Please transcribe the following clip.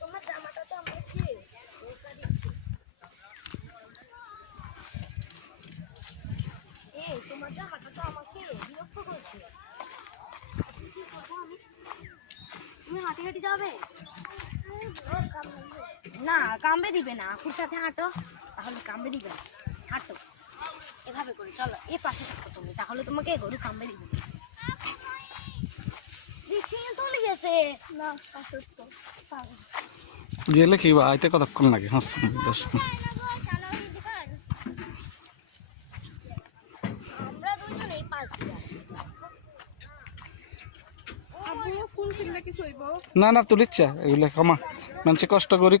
তোমার জামাটা তো আমাকে তোমার জামাটা তো আমাকে বিরক্ত করছে। তুমি হাঁটি হাঁটি যাবে না? কামড়ে দিবে না, আকুর সাথে হাঁটো, তাহলে কামড়ে দিবে না। হাঁটো এভাবে করে, চলো এ পাশে থাকো তুমি, তাহলে তোমাকে গরু কামড়ে দিবে না। চলে গেছে না গেলে কি বা আইতে কতক্ষণ লাগে? আমরা দুজন এই পাশ দিয়ে আসি। না না তুলিচ্ছা এগুলো ক্ষমা মানুষ কষ্ট করি